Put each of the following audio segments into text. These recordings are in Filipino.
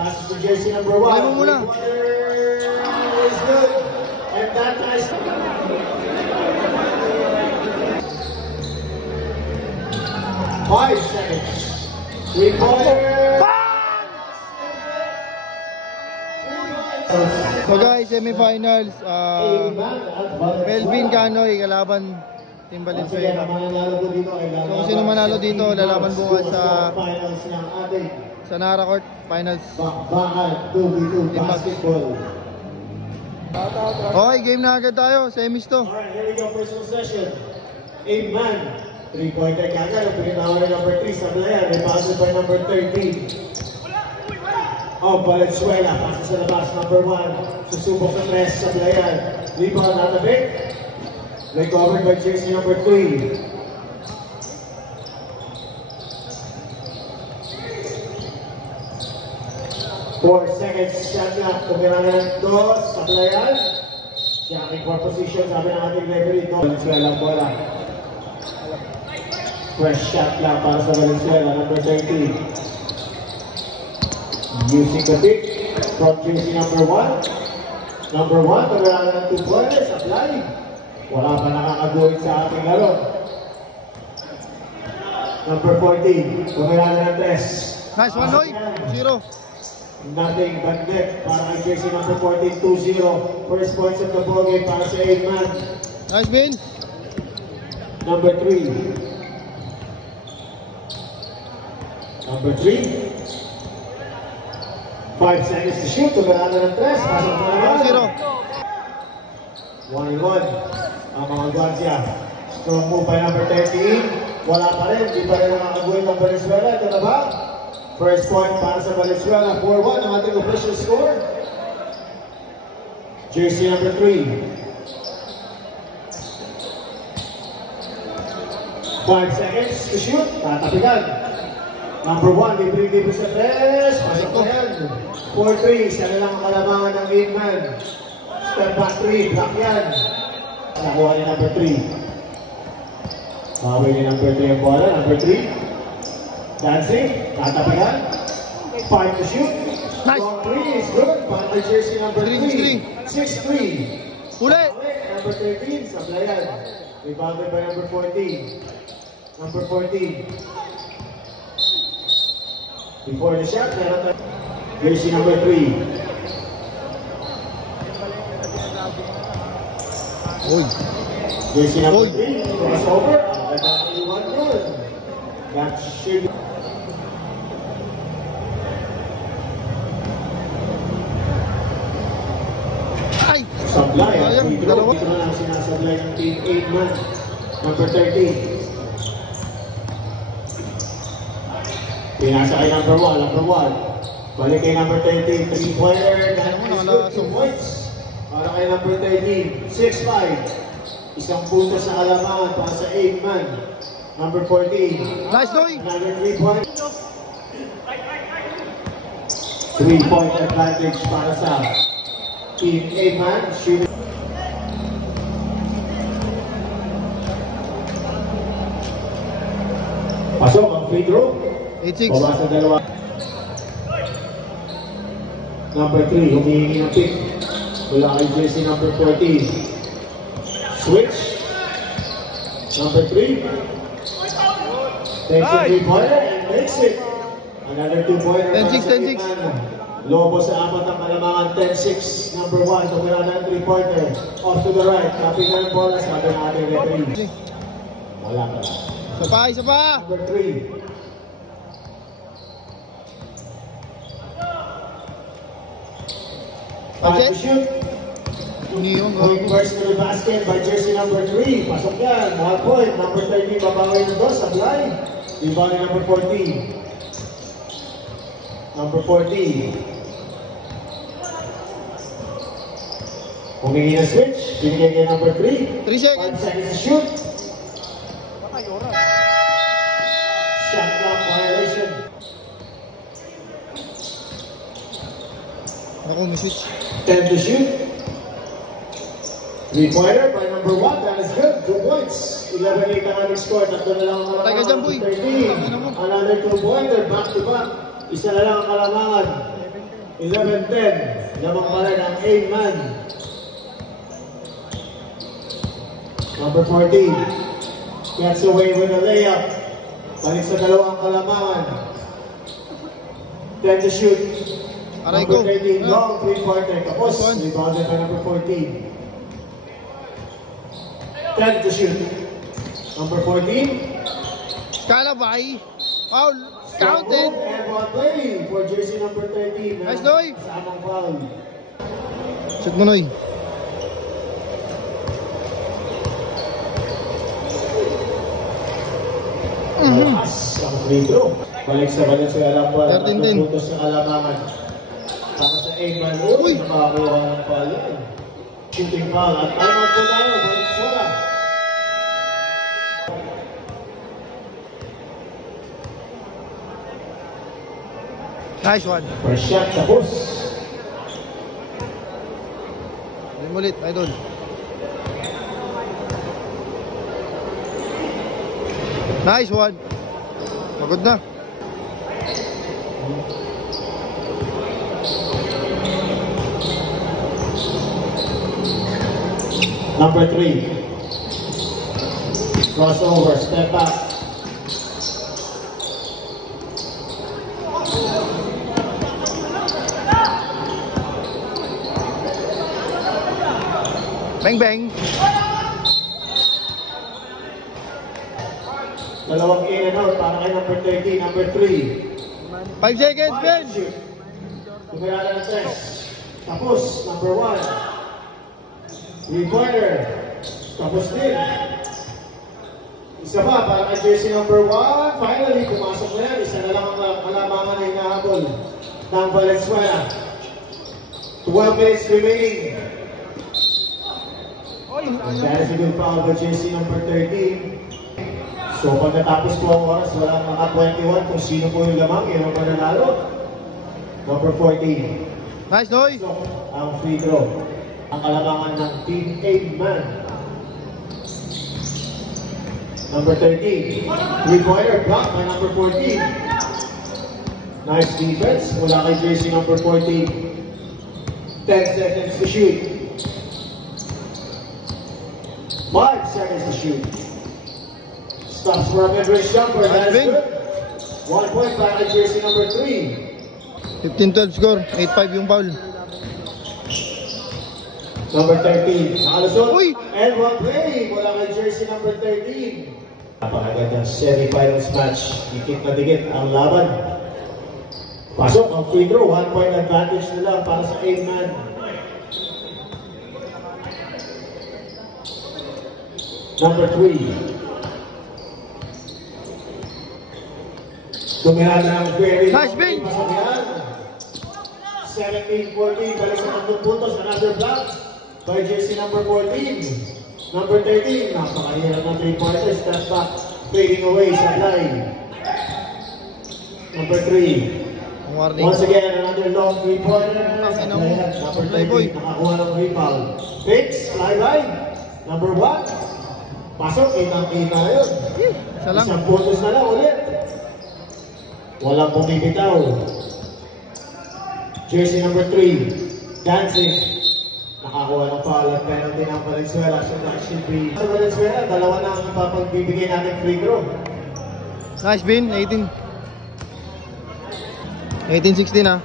Passes to jersey number 1. Play mo muna. Is good. And that nice. 5 seconds. 3-pointer. So guys, semifinals, Melvin Canoy kalaban Team Valenzuela. So sino manalo dito, lalaban bukas sa Nara Court Finals. Basketball. Okay, game na agad tayo, semis to. Alright, here we go, first possession. 8-man. 3-pointer kagad. Pinawala number 3 sa player. Repasses by number 13. Oh, Valenzuela, passes sa labas, number 1. Susubok sa 3 sa player. Rebound out of it. Recovered by jersey number 3. Four seconds, shot clock. Tumira na ng dos sa player. Jacking for position, sabi ng ating referee. Valenzuela ang bola. Fresh shot clock para sa Valenzuela, number 13. Using the pick from jersey number 1. Number 1, tumira na ng 2 pointers. Apply. Wala pa nakakaguhit sa ating laro. Number 14, tumira na ng 3. Nice one, Noy. 0. Nothing but net para kay jersey number 14, 2-0. First points of the ball game para sa 8-man. Nice win. Number 3. Number 3. 5 seconds to shoot. Tumira na ng 3. Pasok na naman. 0. 1-1. Ang mga Guardia. Strong move by number 13. Wala pa rin. Di pa rin nakakaguhin ng Valenzuela. Ito na ba? First point para sa Valenzuela. 4-1 ang ating official score. Jersey number 3. 5 seconds to shoot. Tatapigan. Number 1, libre-libre sa 3. Pasok na yan. 4-3. Siya na lang ang kalamangan ng 8-man. Step back 3. Block yan. Nakuha ni number 3. Bawi ni number 3 ang bola. Number 3. Dancing. Tatapigan. 5 to shoot. Nice. Long 3 is good. Para kay jersey number 3. 6-3. Uli. Number 13 sa player. Rebounded by number 14. Number 14. Before the shot, meron na jersey number 3. Uy. Jersey number 3. Cross over. That's only 1 good. That should... Ay. Sablay. Sayang, dalawa. Ito na lang sinasablay ng team 8-man. Number 13. Pinasa kay number 1. Number 1. Balik kay number 13. 3-pointer. That's 2 points. Para kay number 13. 6-5. Isang puntos sa kalamangan para sa 8-man. Number 14. Nice, Noy. Another 3-point. 3-point advantage para sa team 8-man. Shooting. Pasok ang free throw. 8-6. Baba sa dalawa. Number 3, humihingi ng pick. Wala kay jersey number 14. Switch. Number 3. Takes a 3-pointer and makes it. Another 2-pointer. 10-6, 10-6. Lobo sa apat ng kalamangan. 10-6. Number 1, tumira na ng 3-pointer. Off to the right. Copy na ng bola. Sabi ng ating referee. Wala pa. Isa pa, isa pa. Number 3. Okay. To shoot. Uniyon ko. Going first to the basket by jersey number 3. Pasok yan. 1 point. Number 13, babawi ng dos. Sablay. Rebound number 14. Number 14. Humingi na switch. Binigay kay number 3. 3 seconds. 5 seconds to shoot. Shot clock violation. Ako, may switch. 10 to shoot. 3-pointer by number 1. That is good. 2 points. 11-8 ang ating score. Tatlo na lang ang kalamangan. Taga dyan, boy. 13. Another 2-pointer. Back to back. Isa na lang ang kalamangan. 11-10. Lamang pa rin ang 8-man. Number 14. Gets away with a layup. Balik sa dalawang kalamangan. 10 to shoot. Aray Number ko. 13, long three-pointer. Tapos, rebounded by number 14. 10 to shoot. Number 14. Kalabay. Foul. Counted. And one play for jersey number 13. Nice, Noy. Samang foul. Shoot mo, Noy. Malakas ang free throw. Balik sa Valenzuela po. 13-10. Puntos sa kalamangan. Para sa 8-man. Uy! Nakakuha ng foul yan. Shooting foul. At timeout po tayo. Valenzuela. Nice one. First shot tapos. Ulit ulit, idol. Nice one. Pagod na. Number 3. Crossover. Step back. Bang bang. Dalawang in and out para kay number 13, number 3. 5 seconds, Ben. Tumirada ng 6. Tapos, number 1. Three-pointer. Tapos din. Isa pa para kay jersey number 1. Finally, pumasok na yan. Isa na lang ang kalamangan na hinahabol ng Valenzuela. 12 minutes remaining. That is a good foul by jersey number 13. So pag natapos po ang oras, wala mga 21 kung sino po yung lamang, yun ang mananalo. Number 14. Nice, Noy. So, ang free throw. Ang kalamangan ng team 8-man. Number 13. Three-pointer blocked by number 14. Nice defense mula kay jersey number 14. 10 seconds to shoot. 5 seconds to shoot. Stops for a mid-range jumper. That is good. 1 point back at jersey number 3. 15-12 score. 8-5 yung foul. Number 13. Nakalusot. Uy! And one play mula kay jersey number 13. Napakagandang semi-finals match. Dikit na dikit ang laban. Pasok ang free throw. 1 point advantage nila para sa 8-man. Number 3. Tumihada ng very Nice, Bing! 17-14, balik sa tatlong puntos, another block by jersey number 14. Number 13, napakahirap ng 3-pointers, step back, fading away sa line. Number 3. Warning. Once again, another long 3-pointer. Ano mo? Number Playboy. 13, nakakuha ng rebound. Fix, fly-by. Number 1. Pasok, kitang-kita na yun. Isa lang. Isang puntos na lang ulit. Walang bumibitaw. Jersey number 3, Dancing. Nakakuha ng foul at penalty ng Valenzuela. So that should be... Sa Valenzuela, dalawa na ang ipapagbibigay natin free throw. Nice, Ben. 18. 18-16 ah.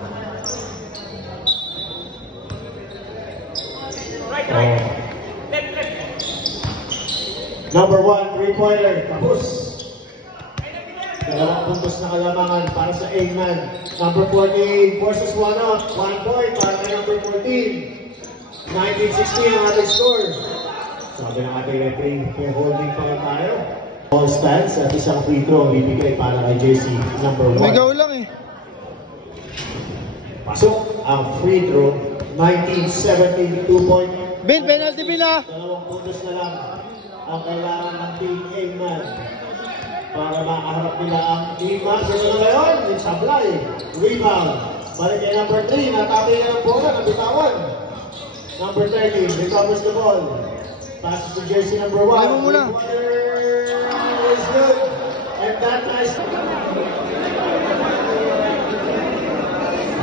Number 1, three-pointer. Tapos. Dalawang puntos na kalamangan para sa 8-man. Number 14 forces 1 up. 1 point para kay number 14. 19-16 ang ating score. Sabi ng ating referee, may holding pa rin tayo. All stands at isang free throw ang bibigay para kay jersey number 1. Umigaw lang eh. Pasok ang free throw. 19-17, 2 point. Ben, penalty bin ah. Dalawang puntos na lang ang kailangan ng team 8-man para makaharap nila ang team match. Ito na ngayon, it's supply. Rebound. Balik kay number 3, natapay niya ng bola, nabitawan. Number 13, recovers the ball. Passes to jersey number 1. Play mo muna. Is good. And that nice.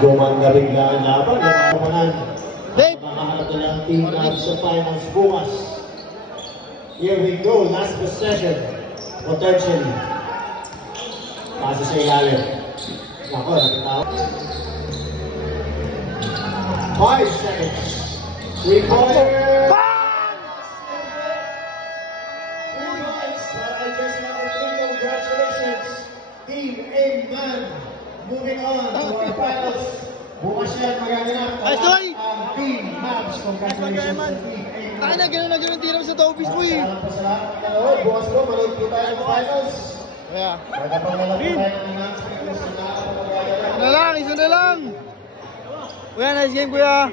Gumanda bigla ang laban. Lumakumanan. Dave! Makahanap na lang team na sa finals bukas. Here we go. Last possession. Potentially. Pasa sa ilalim. Nako, nakita 5 seconds. 3-pointer. 3 points. I just number 3. Congratulations. Team A-Man. Moving on to our finals. Bukas yan, magaganap. Ay, Soy! Team Mavs. Congratulations sa Team A-Man. Tayo na, gano'n tira sa Tobis mo eh. Salamat po sa lahat. Bukas po, manood po tayo ng finals. Kaya, Pwede pa nalang po tayo ng announcement. isa na lang. Kuya, nice game kuya.